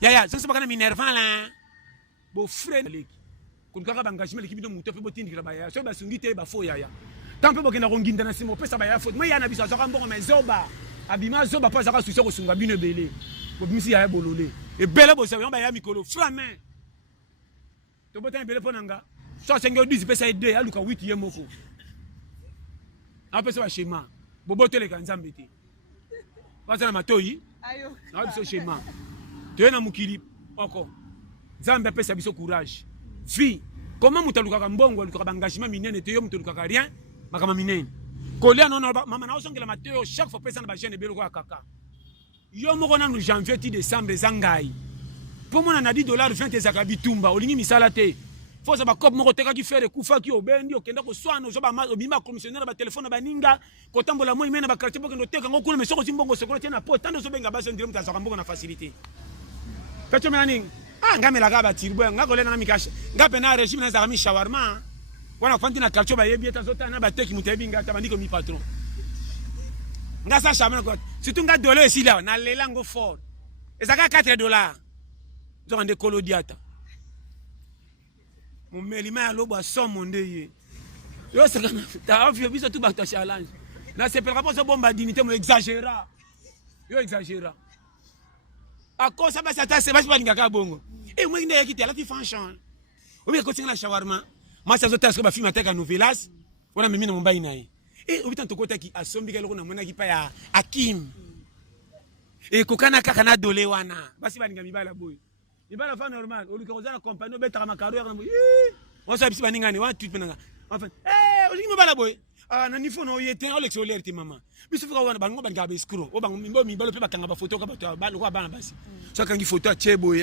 Ya zanga bakana mi nervant là. Bo frère leki. Kun kaka engagement leki bido muto pe bo tindi la ba ya. So ba sungite ba fo ya. Tant que bokena ronginda na simo pesa ba ya faute moi yana biso azaka mbongo mais zoba abima zoba pas azaka suso ko sunga bino belé ko bimisi ya bololé e belé bo sa ba ya mikolo frame to botan belé ponanga so sengo 10 pesa 2 aluka 8 yemoko a pesa ba schéma bobo tele ka nzambe te pasa na matoyi ayo na biso schéma to na mukili oko nzambe pesa biso courage vie comment mutaluka ka mbongo aluka ba engagement minene te yo mutaluka ka rien makama minene kolia non mama na osongela mateo chaque fois pesa na ba jeune belo kwa kaka yo moko na janvier ti décembre zangai pour moi na $10 20 ezaka bitumba olingi misala te faut ça ba cop moko teka ki faire kufa ki obendi okenda ko swana zo ba obima commissionnaire ba téléphone ba ninga ko tambola moi mena ba quartier bokendo teka ngokuna mesoko simbongo sekolo tena po tando zo benga ba so ndire mutazaka mbongo na facilité pecho mena ninga ngamela ka ba tirbo ngako lena na mikasha ngape na régime na za mi shawarma wana fandi na quartier ba yebi eta zota na ba teki mutebi ngata bandiko mi patron ngasa chamana ko surtout nga dollar ici là na lelango fort ezaka $4 zo ndé kolodiata mon melima ya lobo somo ndeye yo saka ta afio biso tout ba ta challenge na c'est pas rapport so bomba dignité mo exagéra yo exagéra à cause ça ça c'est pas ngaka bongo et moi ndeye ki tela ti fanchon o bi ko tinga shawarma ma ça zo ta so ba film ateka novelas wana mimi na mumbai naye et obitan tokota ki asombi kalo na mona ki pa ya Akim et kokana kaka na dole wana basi baninga mibala boy mibala fa normal o likozana compagnie betaka makaro na boy on sa bisi baningani wa tweet penanga enfin o lingi mibala boy na nifo no yete o lexo lerti mama bisu fuka wana bango banga ba escroc o bango mimbo mibalo pe bakanga ba photo ka bato ba lokwa bana basi so kangi photo a che boy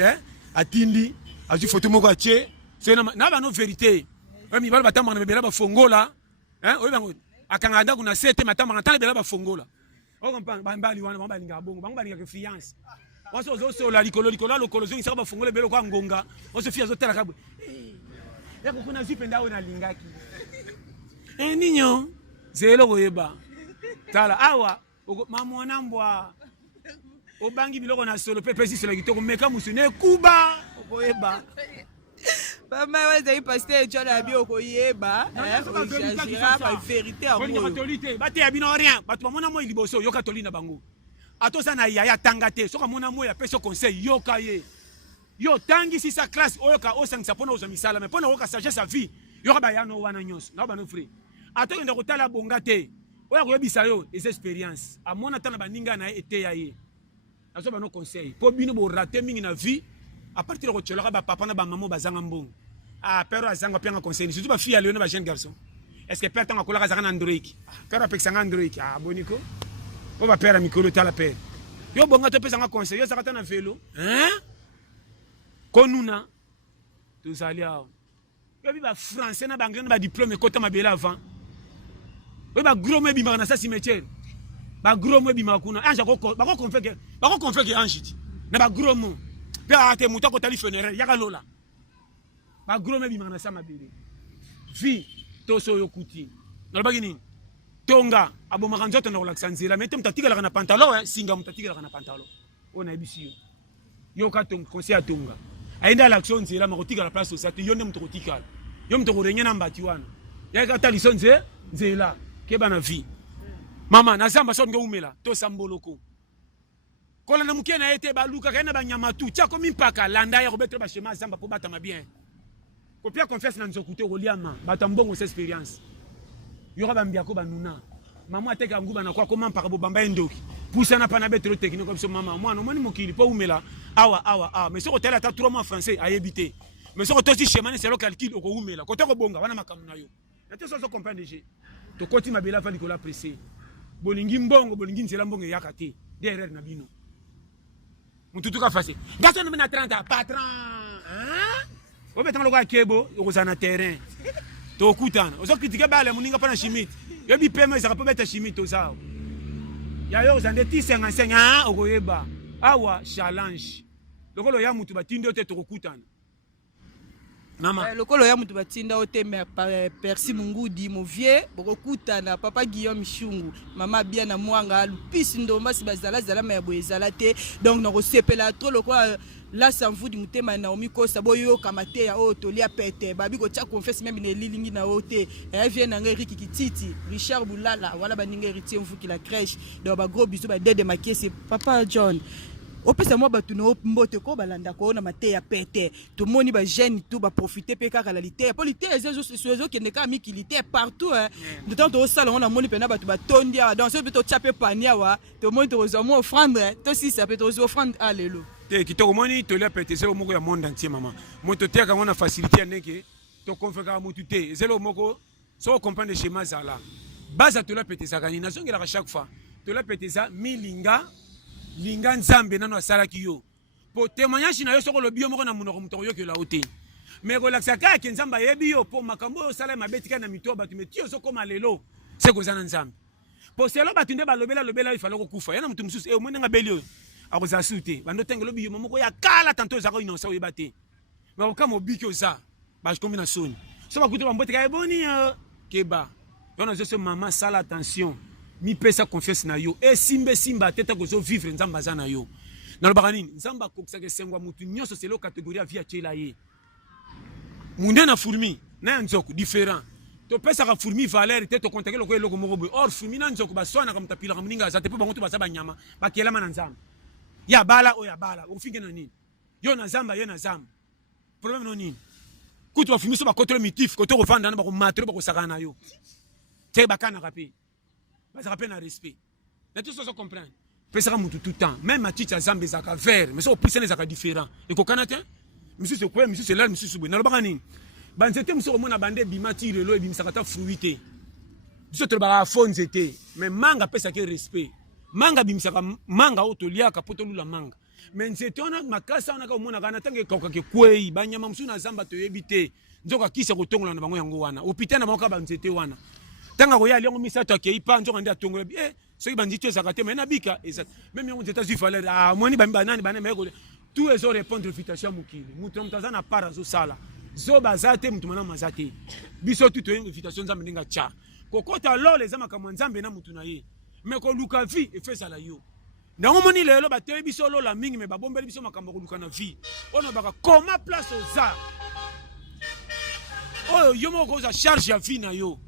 atindi azu photo moko a che c'est na ba no vérité mibalo batamba na bebela ba fongola o bango akanga nda kuna sete matamba na tala bela ba fongola o comprendre bambali wana bambalinga bongo bambalinga ke fiance oso zo la likolo lokolo zo isaka ba fongola belo kwa ngonga oso fia zo tala kabwe ya kuna zipe ndawo na lingaki ninyo zelo boyeba tala awa mamona mbwa obangi biloko na solo pepe si solo kitoko meka musu ne kuba boyeba Papa, vous avez passé un jour à bio koyeba. La vérité à moi. Bate ya bino rien. Batu mona mo liboso yo katoli na bango. Ato sana ya tangate. Soka mona mo ya peso conseil yo kaye. Yo tangi si sa classe oyoka osangisa pona ozo misala mais pona oka sagesse sa vie. Yo ka ba ya no wana nyos. Na ba no frère. Ato ndo kotala bongate. Oya ko yebisa yo des expériences. Amona tana baninga na ete ya ye. Azo ba no conseil. Po bino bo rater mingi na vie. À partir de là, papa na ba maman bazanga mbongo. Ah père azanga pianga conseil. Surtout ba fille à Léon ba jeune garçon. Est-ce que père tanga kola kazanga Android? Père apexanga Android. Ah boniko. O ba père mikolo tala père. Yo bonga to pesanga conseil. Yo sakata na vélo. Konuna. Tous alia. Yo bi ba français na ba anglais na ba diplôme kota mabela avant. Yo ba gros me bimaka na sa cimetière. Ba gros me bimaka kuna. Anja ko ba ko confère que anjiti. Na ba gros mo. Père ate muta ko tali funéraire yaka lola ba gros me bimana sama bere vi to so yokuti na ba gini tonga aboma kanzoto na relaxa nzela mais tem tatika la na pantalon singa mutatika la na pantalon ona ebisi yo ka ton conseil atonga aenda l'action nzela makotika la place société yo ndem tokotika yo mtoko renya na mbati wana yaka tali so nzela ke bana vi mama na zamba so ngumela to samboloko kola na muke na ete baluka kana banyama tu tia komi mpaka landa ya robetre ba chema zamba po batama bien ko pia confiance na nzokute roliama batambongo cette expérience yora bambia ko banuna mama ateka nguba na kwa koma mpaka bo bamba endoki poussa na pana betre technique comme ça mama moi no moni mokili po umela awa mais soko tela ta 3 mois français a éviter mais soko tosi chema ne selo calcul ko umela ko teko bonga wana makamu na yo na te so comprendre je to koti mabela fa likola pressé bolingi mbongo bolingi nzela mbongo yakate derrière na bino mututu ka fase gaso na 30 patron o betanga lokwa kebo yokozana terrain to kutana ozo critiquer bale muninga pana chimite yo bi peme za kapobeta chimite ozao ya yo zande ti 55 okoyeba awa challenge lokolo ya mutu batindi ote to kutana mama lokolo ya mutu batinda ote Percy Mungudi mo vie bokutana papa Guillaume Shungu mama bien na mwanga lupisi ndomba si bazala ma boyezala te donc na kosepela trop lokwa la sanvu di mutema na omiko sabo yo kamate ya oto lia pete babi ko tia confesse même ne lilingi na ote e vient na Ricky Kititi Richard Boulala wala baninga héritier mfuki la crèche donc ba gros bisous ba dede makie c'est papa John opesa mwa batu no mbote ko balanda ko na mate ya pete to moni ba jeune tout ba profiter pe kaka la lité polité ezo kende ka mikilité partout de temps to sala on a moni pena batu ba tondia dans ce beto chape pania wa to moni to zo mo offrande to si ça peut to zo offrande alelo te kitoko moni to la pete zelo moko ya monde entier mama moto te ka on a facilité ndeke to konfeka mutu te zelo moko so comprendre schéma zala base to la pete sakani na zongela chaque fois to la pete za milinga linga nzambe nano asalaki yo po témoignage na yo soko lobi yo moko na munoko mutoko yo ke la ote mais relaxa ka ke nzamba yebi yo po makambo yo sala mabetika na mito batu metio so koma lelo se kozana nzambe po selo batu nde balobela ifalo ko kufa yana mutu mususu e mwenga beli yo akoza sute bando tenga lobi yo moko ya kala tanto za ko inonsa oyeba te mais okamo biki oza ba kombina soni so ba kuto ba mbote ka boni keba on a ce maman sala attention mi pesa confiance na yo e simba teta ko zo vivre nzamba za na yo na lobaka nini nzamba ko kusaka sengwa mutu nyonso c'est lo catégorie via chela ye munde na fourmi na nzoko différent to pesa ka fourmi valeur te to contacter loko eloko moko boy or fourmi na nzoko ba swana ka mutapila ka muninga za te po bango to basaba nyama ba kelama na nzamba ya bala o ya bala o finge na nini yo na zamba ye na zamba problème no nini kutu ba fourmi so ba contrôle mitif ko to ko vanda na ba ko matre ba ko sakana yo te ba kana kapi ba sa rappelle na respect na tout ça se comprendre pesa ka mutu tout temps même ma tite zamba zaka vert mais so opisa zaka différent et ko kanata monsieur c'est quoi monsieur c'est là monsieur subwe na lobaka nini banzete muso ko mona bande bimati lelo e bimisaka ta fruité biso to ba fonzete mais manga pesa ke respect manga bimisaka manga otoliaka potolula manga mais nzete ona makasa ona ka mona kana tange koka ke kwei banyama musu na zamba to yebite nzoka kisa ko tongola na bango yango wana opita na bango ka banzete wana tanga ko ya lengo misato ke ipa nzoka ndia tongola soki bandito ezaka te mais na bika même yango nzete azu valeur moni banani banane ko tout ezo répondre invitation mukili mutu mutaza na para zo sala zo bazate mutu mana mazate biso tu to invitation nzambe ndinga cha kokota lole za makamwa nzambe na mutu na ye mais ko luka vie e feza la yo ndango moni lelo batewe biso lola mingi mais babombeli biso makambo ko luka na vie ona baka koma place oza oyo yo moko za charge ya vie na yo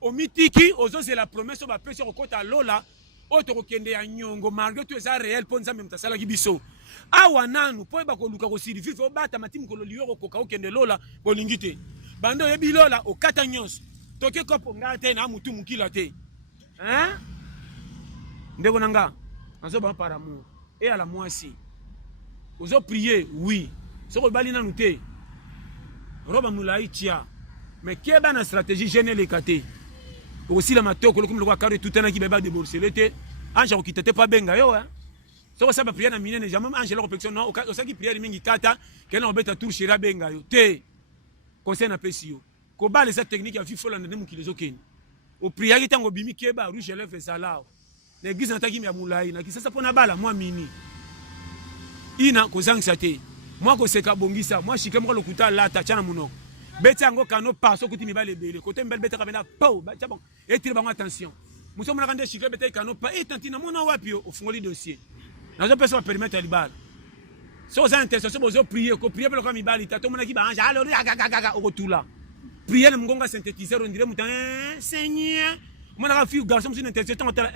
omitiki ozo c'est la promesse ba pesa kokota lola oto kokende ya nyongo malgré tout ça réel pour nzambe mutasala ki biso awa nanu po ba ko luka ko sirivivre obata matimu ko liyo ko ka okende lola bolingi te bando yebi lola okata nyonso toke kopo ngate na mutu mukila te hein ndeko nanga azo ba par amour et à la moisi ozo prier oui soko bali nanu te roba mulai tia mais keba na stratégie gêner les katé aussi la matoko comme le roi carré tout un qui beba de borselete anja ko kitete pa benga yo hein soko saba prier na minene jamais anja la réflexion non o saki prier mingi kata kena obeta tour shira benga yo te conseil na pesi yo ko bale cette technique ya fifola na mukile zokeni o prier tango bimi keba rouge lève salao l'église na taki ya mulai na kisasa pona bala moi mini ina ko zangisa te moi ko seka bongisa moi shike mo lokuta lata chana munoko beti yango kano paso kuti mibale bele kote mbele beta kabena po ba bon et tire bango attention muso mona kande shike beta kano pa et tantina mona wapi o fungoli dossier nazo pesa permettre libala so za intercession bozo prier ko prier pelo ka mibali tato mona ki ba anja alo gaga o tula prier le ngonga synthétiseur on dirait mutan Seigneur mona ka fi garçon muso intercession otala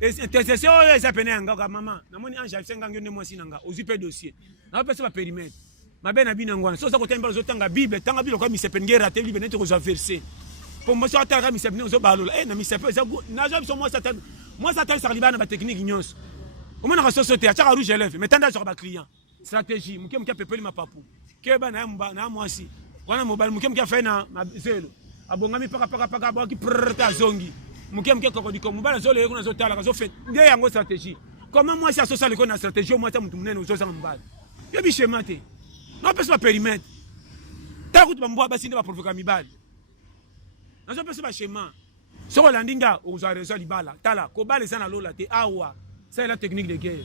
intercession eza pene nga mama na moni anja senga ngende mwasi nanga ozipe dossier na pesa permettre mabe na bina ngwana so sa ko temba zo tanga bible tanga bilo ka misepengera te bible nete ko za verser pour moi so ataka misepengera zo balola na misepe za na zo biso moi satan sa libana ba technique nyonso o mona ka so sote acha rouge élève mais tanda so ba client stratégie muke pepeli mapapu keba na mba na mwasi wana mobile muke fa na zelo abongami paka bo ki prrta zongi muke ko diko mobile zo le ko na zo tala ka zo fait nde yango stratégie comment moi ça so sa le ko na stratégie moi ta mutu munene zo za mbali yo bi schéma te non peut pas périmètre ta route ba mboa basinde ba provoquer mibali nazo peut pas schéma soko landinga ozo réseau libala tala ko bala sana lola te awa c'est la technique de guerre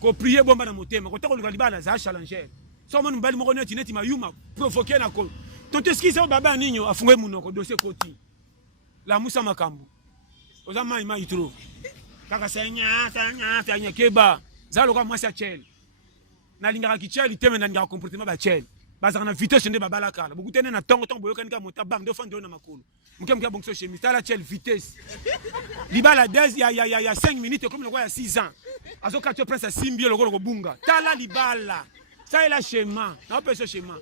ko prier bomba na motema ko ta ko libala za challenger so mon mbali moko neti neti mayuma provoquer na ko to te skiza baba ninyo afungwe munoko dossier koti la musa makambu oza mai trop kaka sanya keba zalo ka mwasa chel na lingaka kicheli teme na lingaka comportement ba cheli bazaka na vitesse nde babala kala bukutene na tongo boyoka nika mota bam do fando na makolo muke bongso chez mitala cheli vitesse libala 10 ya 5 minutes comme le roi ya 6 ans azoka tu prince simbi lokolo bunga tala libala ça est la schéma na peso schéma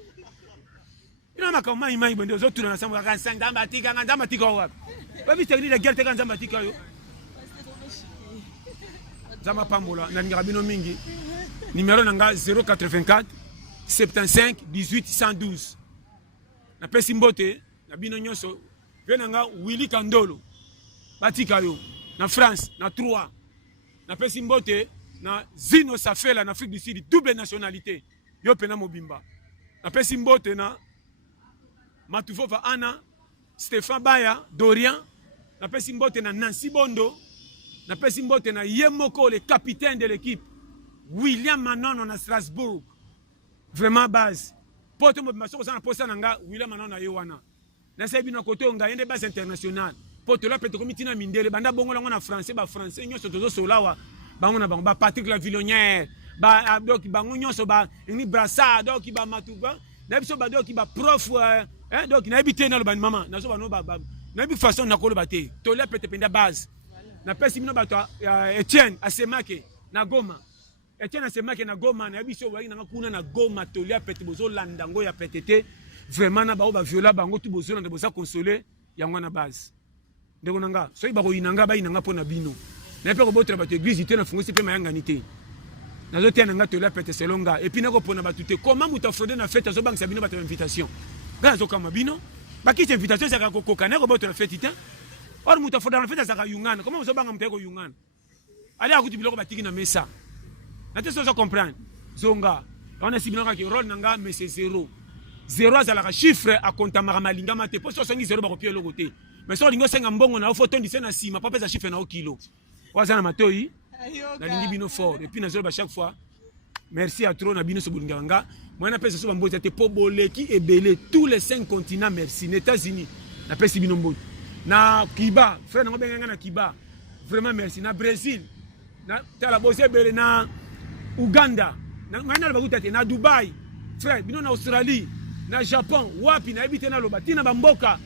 ina makama imai bonde ozotura na sambo ka 5 ndamba tika wapi babi technique de guerre te kanza matika yo zama pambola na lingaka bino mingi numéro nanga 084 75 18 112 na pesi mbote na bino nyonso pe nanga Willy Kandolo batika yo na France na 3 na pesi mbote na Zino Safela na Afrique du Sud double nationalité yo pena mobimba na pesi mbote na Matuvova Ana Stéphane Baya Dorian na pesi mbote na Nancy Bondo na pesi mbote na Yemoko le capitaine de l'équipe William Manon à Strasbourg. Vraiment base. poto mo masoko sana posa nanga William na yo wana na sebi na koto nga yende base international poto la pete komitina mindele banda bongo la ngona français ba français nyoso tozo solawa bango na bango ba Patrick la Villonnière ba donc bango nyoso ba ni brassard donc ba matuba na biso ba donc ba prof donc na habité na lo ba mama na so ba no ba na bi façon na ko lo baté to la pete penda base na pesi mino bato Etienne asemake na Goma Etienne asemake na Goma na biso wa na kuna na Goma to la pete bozo landango ya petete vraiment na ba viola bango tu bozo na boza consoler yango na base ndeko nanga so ba ko inanga ba inanga pona bino na pe ko botra ba église te na fungo se pe mayanga nité na zo tena nga to la pete selonga et puis na ko pona ba tuté comment muta fraude na fête zo bank sabino ba invitation ga zo kama bino ba ki invitation ça ka ko kana ko botra fête te or muta fraude na fête ça ka yungana comment zo banga muteko yungana ali akuti biloko batiki na mesa na te so comprendre zonga on a sibino ka ki rôle nanga mais c'est zéro azala ka chiffre a compta malinga mate po so songi zéro ba kopier logo te mais so lingo senga mbongo na photo ndi sena sima pa pesa chiffre na kilo wazana matoi na lingi bino fort et puis na zéro ba chaque fois merci à trop na bino so bulinganga moi na pesa so bamboza te po boleki et belé tous les 5 continents merci les États-Unis na pesa bino mbote na Kiba frère na benga na Kiba vraiment merci na Brésil na tala bose belé na Uganda na ngana ba kutate na Dubai frère bino na Australie na Japon wapi na ebite na loba tina bamboka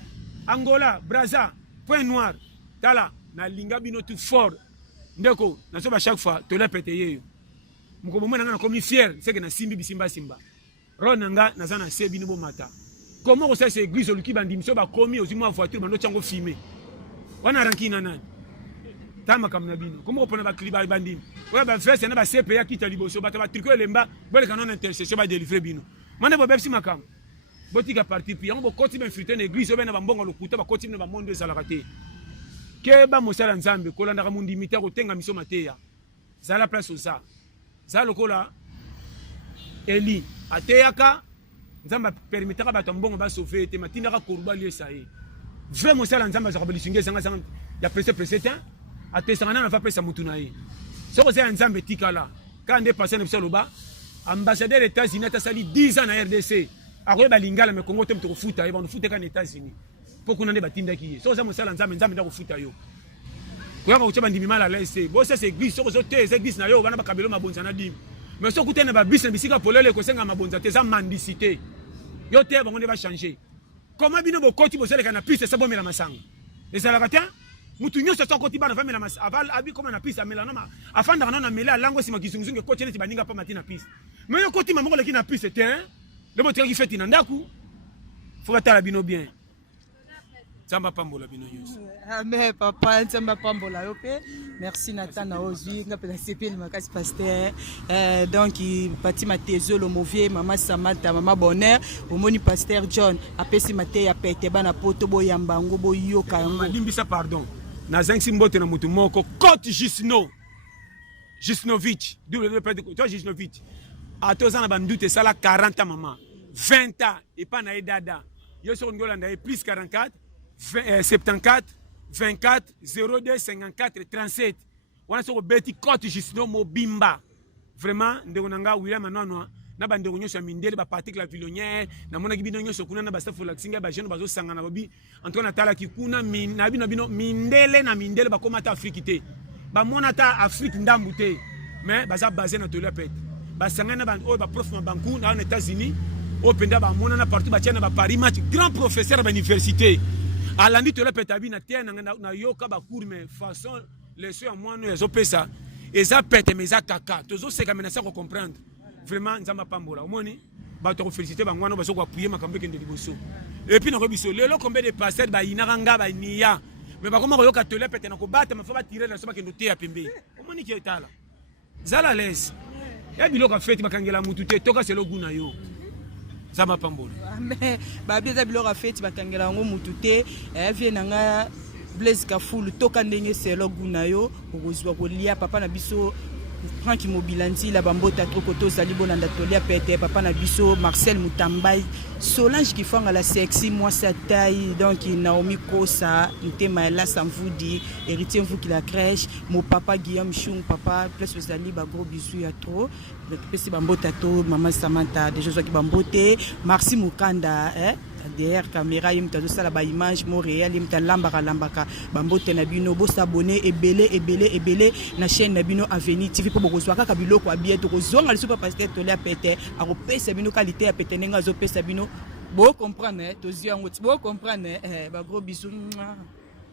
Angola Brazza Point Noir tala na linga bino tout fort ndeko na so ba chaque fois to la pete yeyo mko bomona ngana komi fier c'est que na simbi bisimba simba ronanga na zana se bino bo mata comment ko ça c'est église luki bandi so ba komi aussi moi voiture bando chango filmer wana rankina nani tama kam na bino comment ko pona ba kliba bandi wala ba verse na ba CP ya kita liboso ba ta tricot lemba bole kanon intercession ba délivrer bino mane bo bepsi makam botika parti puis on bo koti ben friter na église ba na bambongo lokuta ba koti na ba mondo ezalaka te ke ba mosala nzambe kolanda ka mundi mita ko tenga miso mateya zala place osa za lokola Eli ateyaka nzamba permettra ba tambongo ba sauver te matina ka koruba lié ça est vrai mosala nzamba za ko bisinge sanga ya presse te atesanga na fa pesa mutuna yi soko za nzambe tikala quand est passé na biso loba ambassadeur des États-Unis a sali 10 ans na RDC akoye balingala me Congo te mtoko futa e ba futa ka na États-Unis pour qu'on ait batinda qui so za mosala nzambe nda ko futa yo ko yaba uchaba ndimi mala laisse bo ça c'est église so zo te église na yo bana ba kabelo mabonza na dim mais so kutene ba bis na bisika polele ko senga mabonza te za mendicité yo te ba ngonde ba changer comment bino bo koti bo sele kana piste sa bomela masanga ezala kata mutu nyoso so koti bana famela mas aval abi comme na piste amela na afanda na mela lango sima kizunguzunge koti ne tibaninga pa matina piste mais yo koti mamongo le kina piste te le botre ki feti na ndaku faut batala bino bien. Nzamba pambola bino nyonso. Amen papa nzamba pambola yo pe. Merci Nathan na ozwi nga pela CPL makasi pasteur. Donc pati matezo lo movie mama Samantha mama Bonheur omoni pasteur John apesi mate ya pete bana poto boyamba ngo boyoka yango. Limbisa pardon. Na zangsi mbote na mutu moko Cote Gisnovic. Toi Gisnovic. Atozana bandute sala 40 ans maman. 20 ans et pas na edada. Yo so ngolanda e plus 44 74 24 02 54 37 wana soko beti Cote Gisno mobimba vraiment ndeko nanga William Mananwa na bandeko nyosha mindele ba Patrick la Villonnière na mona kibino nyosha kuna na ba staff la kinga ba jeune bazo sangana babi Antoine Tala kikuna na bino mindele na mindele ba komata Afrique te ba mona ta Afrique ndambu te mais baza basé na tole pete ba sangana ba o ba prof na banku na États-Unis au penda ba mona na partout ba tiana ba Paris match grand professeur ba université alandi tole pete abi na tiana na yoka ba cours mais façon les soeurs moi nous les opesa et ça pete mais ça kaka tozo se kamena ça ko comprendre vraiment nzamba pambola omoni ba to féliciter ba ngwana ba so ko appuyer makambe kende liboso et puis na ko biso lelo combien de pasteurs ba inaranga ba niya mais ba koma ko yoka tole pete na ko bata ma fa ba tirer na so ba kendo te ya pembe omoni ki etala zala les ya biloko fete bakangela mutu te toka selo guna yo zamba pambola mais ba bieza biloko fete bakangela ngo mutu te vie nanga Blaise Kafulu toka ndenge selo guna yo okozwa kolia papa na biso Franck Mobilandi la bambota trokoto zali bolanda tolia pete papa na biso Marcel Mutambai Solange qui font à la sexy moi sa taille donc Naomi Kosa Ntema la Samvoudi héritier vous qui la crèche mon papa Guillaume Chung papa plus zali ba gros bisous à trop pesi bambota to maman Samantha des choses qui bamboté Marcy Mukanda derrière caméra yim tazo sala ba image Montréal yim ta lambaka bambote na bino bo s'abonner ebele na chaîne na bino Avenir TV po bokozwa kaka biloko abie to kozonga lisupa pasteur to la pete akopesa bino qualité ya pete nenga zo pesa bino bo comprendre to zio ngo bo comprendre ba gros bisous